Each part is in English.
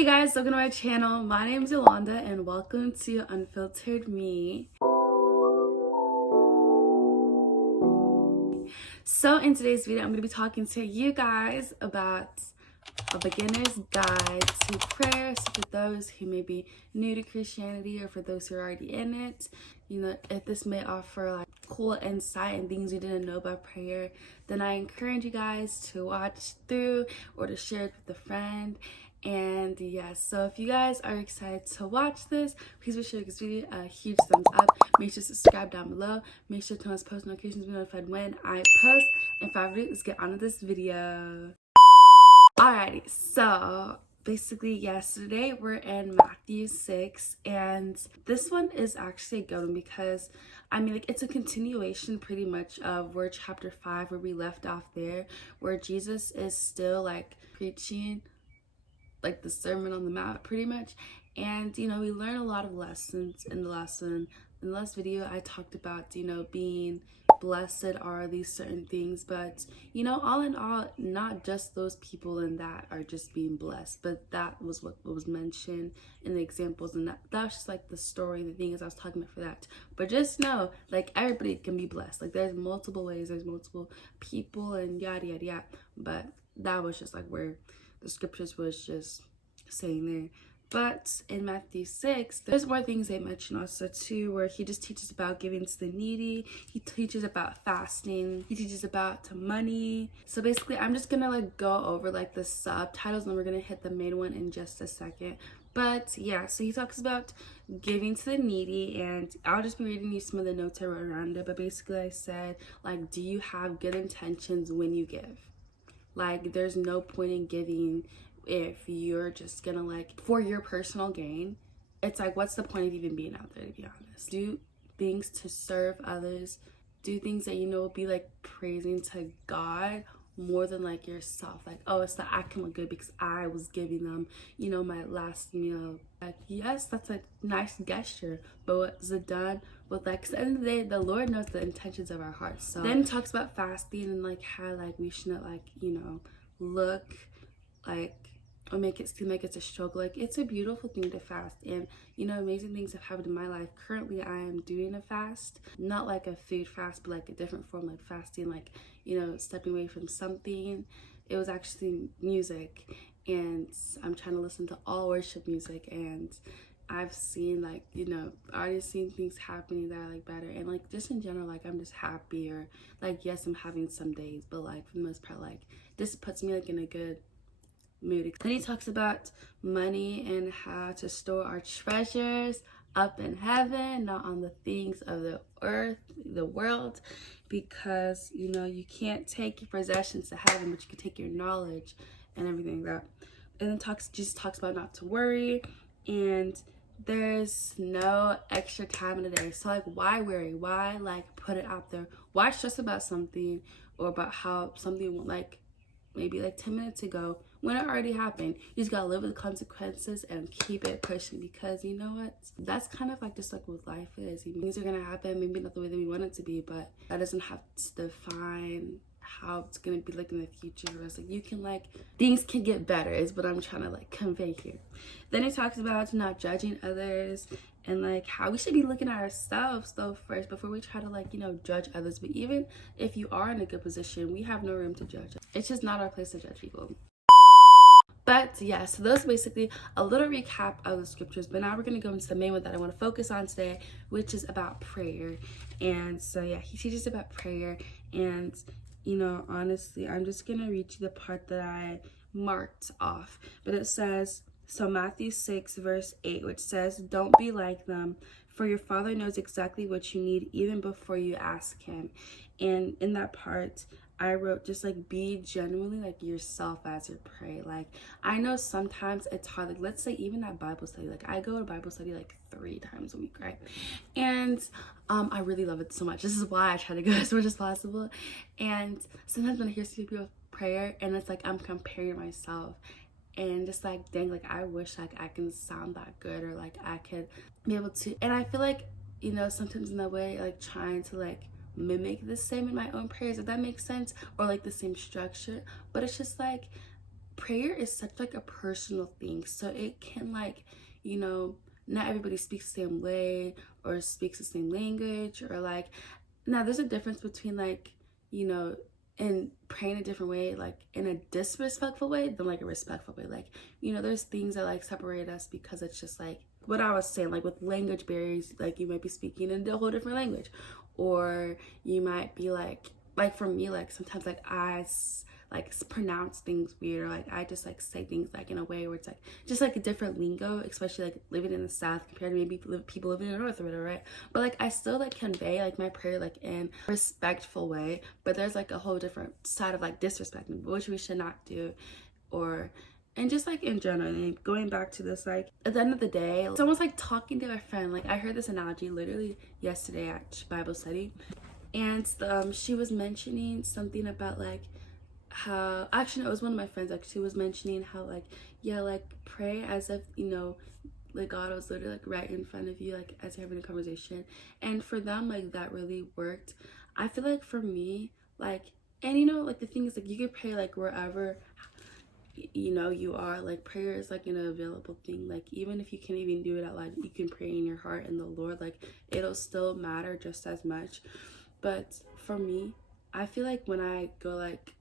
Hey guys, welcome to my channel. My name is Yolanda and welcome to Unfiltered Me. So in today's video, I'm going to be talking to you guys about a beginner's guide to prayer. So for those who may be new to Christianity or for those who are already in it, you know, if this may offer like cool insight and things you didn't know about prayer, then I encourage you guys to watch through or to share it with a friend. And yes, so if you guys are excited to watch this, please be sure to give this video a huge thumbs up. Make sure to subscribe down below. Make sure to turn on post notifications to be notified when I post. And finally, let's get on to this video. Alrighty, so basically yesterday we're in Matthew 6, and this one is actually a good one because I mean, like, it's a continuation pretty much of where chapter 5 where we left off there, where Jesus is still like preaching like the Sermon on the Mount pretty much. And you know, we learn a lot of lessons in the lesson. In the last video I talked about, you know, being blessed are these certain things, but you know, all in all, not just those people in that are just being blessed, but that was what was mentioned in the examples, and that's just like the story and the thing is I was talking about for that. But just know, like, everybody can be blessed. Like, there's multiple ways, there's multiple people and yada yada yada. But that was just like where the scriptures was just saying there. But in Matthew 6, there's more things they mention also too, where he just teaches about giving to the needy. He teaches about fasting. He teaches about money. So basically, I'm just gonna like go over like the subtitles, and we're gonna hit the main one in just a second. But yeah, so he talks about giving to the needy, and I'll just be reading you some of the notes I wrote around it. But basically, I said, like, do you have good intentions when you give? Like, there's no point in giving if you're just gonna, like, for your personal gain. It's like, what's the point of even being out there, to be honest? Do things to serve others. Do things that you know will be like praising to God more than like yourself. Like, oh, it's that I can look good because I was giving them, you know, my last meal. Like, yes, that's a nice gesture, but was it done with, like, 'cause at the end of the day, the Lord knows the intentions of our hearts. So then he talks about fasting and like how like we shouldn't, like, you know, look like or make it seem like it's a struggle. Like, it's a beautiful thing to fast, and you know, amazing things have happened in my life. Currently I am doing a fast, not like a food fast, but like a different form, like fasting, like, you know, stepping away from something. It was actually music, and I'm trying to listen to all worship music, and I've seen, like, you know, already seen things happening that are like better, and like just in general, like, I'm just happier. Like, yes, I'm having some days, but like for the most part, like, this puts me like in a good mood. Then he talks about money and how to store our treasures up in heaven, not on the things of the earth, the world, because you know, you can't take your possessions to heaven, but you can take your knowledge and everything like that. And then Jesus talks about not to worry, and there's no extra time in the day. So like, why worry? Why like put it out there? Why stress about something or about how something went like maybe like 10 minutes ago when it already happened? You just gotta live with the consequences and keep it pushing, because you know what, that's kind of like just like what life is. Things are gonna happen, maybe not the way that we want it to be, but that doesn't have to define how it's gonna be like in the future. It's like, you can, like, things can get better is what I'm trying to like convey here. Then he talks about not judging others and like how we should be looking at ourselves though first before we try to, like, you know, judge others. But even if you are in a good position, we have no room to judge. It's just not our place to judge people. But yeah, so those are basically a little recap of the scriptures. But now we're going to go into the main one that I want to focus on today, which is about prayer. And so yeah, he teaches about prayer. And you know, honestly, I'm just going to read you the part that I marked off. But it says, so Matthew 6 verse 8, which says, don't be like them, for your Father knows exactly what you need even before you ask him. And in that part, I wrote just like, be genuinely like yourself as you pray. Like, I know sometimes it's hard. Like, let's say even at Bible study, like I go to Bible study like 3 times a week, right? And I really love it so much. This is why I try to go as much as possible. And sometimes when I hear people prayer, and it's like I'm comparing myself, and just like, dang, like I wish like I can sound that good, or like I could be able to. And I feel like, you know, sometimes in that way, like trying to like mimic the same in my own prayers, if that makes sense, or like the same structure. But it's just like, prayer is such like a personal thing, so it can like, you know, not everybody speaks the same way or speaks the same language, or like, now there's a difference between like, you know, and praying a different way, like in a disrespectful way than like a respectful way. Like, you know, there's things that like separate us because it's just like what I was saying, like with language barriers, like you might be speaking in a whole different language, or you might be like for me, like sometimes like like pronounce things weird, or like I just like say things like in a way where it's like just like a different lingo, especially like living in the South compared to maybe people living in the North or whatever, right? But like I still like convey like my prayer like in a respectful way, but there's like a whole different side of like disrespecting, which we should not do. Or and just like in general, and going back to this, like at the end of the day, it's almost like talking to a friend. Like I heard this analogy literally yesterday at Bible study, and she was mentioning something about like how, actually no, it was one of my friends, like she was mentioning how like, yeah, like pray as if, you know, like God was literally like right in front of you, like as you're having a conversation. And for them, like that really worked. I feel like for me, like, and you know, like the thing is like you could pray like wherever, you know, you are. Like prayer is like an available thing. Like even if you can't even do it out loud, you can pray in your heart, and the Lord, like it'll still matter just as much. But for me, I feel like when I go like,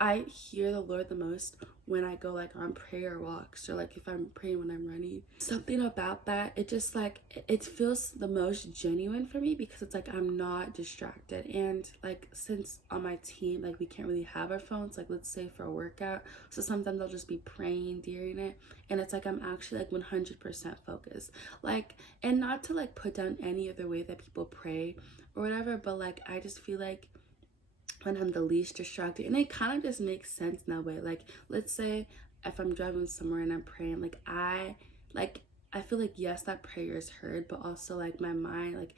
I hear the Lord the most when I go like on prayer walks, or like if I'm praying when I'm running. Something about that, it just like, it feels the most genuine for me, because it's like I'm not distracted. And like since on my team, like we can't really have our phones, like let's say for a workout, so sometimes I'll just be praying during it, and it's like I'm actually like 100% focused. Like, and not to like put down any other way that people pray or whatever, but like I just feel like when I'm the least distracted, and it kind of just makes sense in that way. Like let's say if I'm driving somewhere and I'm praying, like I feel like yes, that prayer is heard, but also like my mind, like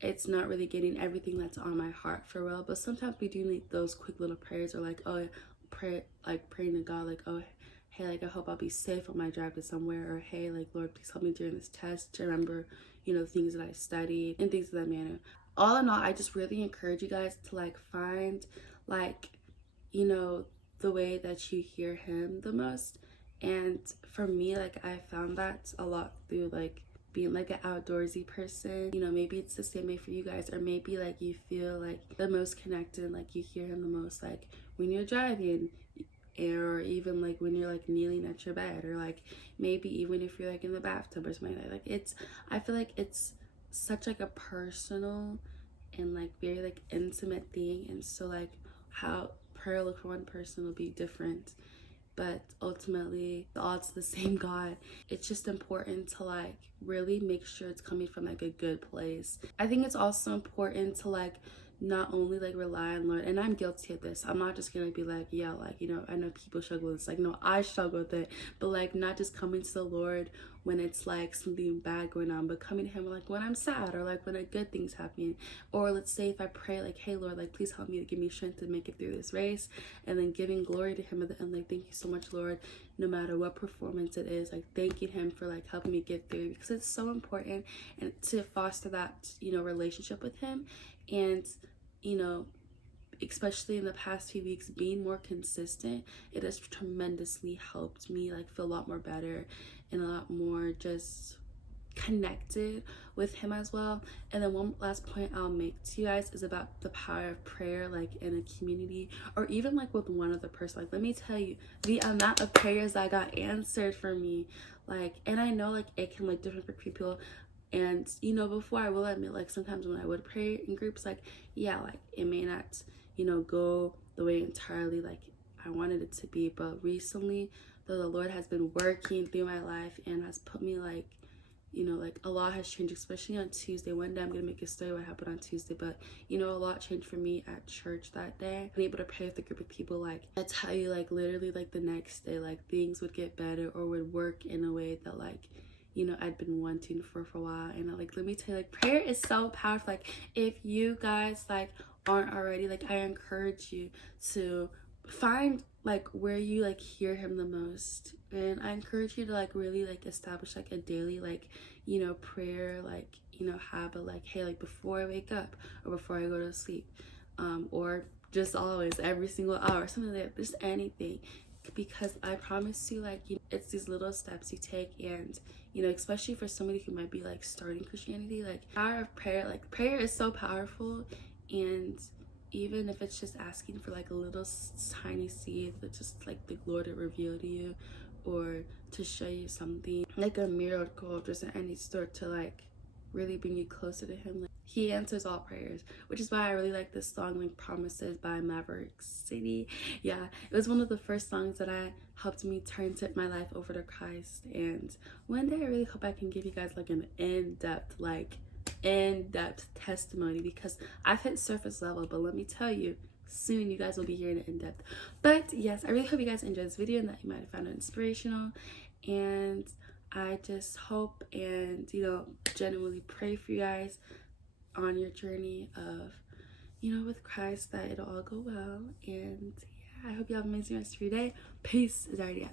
it's not really getting everything that's on my heart for real. But sometimes we do need those quick little prayers, or like, oh, pray, like praying to God, like, oh hey, like I hope I'll be safe on my drive to somewhere, or hey, like Lord, please help me during this test to remember, you know, things that I studied and things of that manner. All in all, I just really encourage you guys to like find like, you know, the way that you hear him the most. And for me, like I found that a lot through like being like an outdoorsy person. You know, maybe it's the same way for you guys, or maybe like you feel like the most connected and like you hear him the most like when you're driving, or even like when you're like kneeling at your bed, or like maybe even if you're like in the bathtub or something like it's, I feel like it's such like a personal and like very like intimate thing. And so like how prayer look for one person will be different, but ultimately all it's the same God. It's just important to like really make sure it's coming from like a good place. I think it's also important to like not only like rely on Lord, and I'm guilty of this. I'm not just gonna be like, yeah, like, you know, I know people struggle with this. Like, no, I struggle with it, but like not just coming to the Lord when it's like something bad going on, but coming to him like when I'm sad, or like when a good thing's happening. Or let's say if I pray like, hey Lord, like please help me to give me strength to make it through this race, and then giving glory to him at the end, like thank you so much Lord, no matter what performance it is, like thanking him for like helping me get through, because it's so important and to foster that, you know, relationship with him. And you know, especially in the past few weeks, being more consistent, it has tremendously helped me like feel a lot more better and a lot more just connected with him as well. And then one last point I'll make to you guys is about the power of prayer, like in a community, or even like with one other person. Like let me tell you, the amount of prayers that got answered for me, like, and I know like it can look different for people. And you know, before, I will admit, like sometimes when I would pray in groups, like yeah, like it may not, you know, go the way entirely like I wanted it to be. But recently, though, the Lord has been working through my life and has put me like, you know, like a lot has changed, especially on Tuesday. One day I'm gonna make a story what happened on Tuesday, but you know, a lot changed for me at church that day. Being able to pray with a group of people, like I tell you, like literally like the next day, like things would get better or would work in a way that like, you know, I'd been wanting for a while. And like let me tell you, like prayer is so powerful. Like if you guys like aren't already, like I encourage you to find like where you like hear him the most, and I encourage you to like really like establish like a daily like, you know, prayer like, you know, habit, like hey, like before I wake up or before I go to sleep, or just always every single hour, something like that, just anything. because I promise you, like, you know, it's these little steps you take. And you know, especially for somebody who might be like starting Christianity, like, power of prayer, like, prayer is so powerful. And even if it's just asking for like a little tiny seed that just like the Lord to reveal to you, or to show you something like a miracle of just any sort, to like really bring you closer to him, like, he answers all prayers. Which is why I really like this song, like Promises by Maverick City. Yeah, it was one of the first songs that I helped me turn my life over to Christ. And one day I really hope I can give you guys like an in-depth testimony, because I've hit surface level, but let me tell you, soon you guys will be hearing it in depth. But yes, I really hope you guys enjoyed this video and that you might have found it inspirational. And I just hope and, you know, genuinely pray for you guys on your journey of, you know, with Christ, that it'll all go well. And yeah, I hope you have an amazing rest of your day. Peace is already out.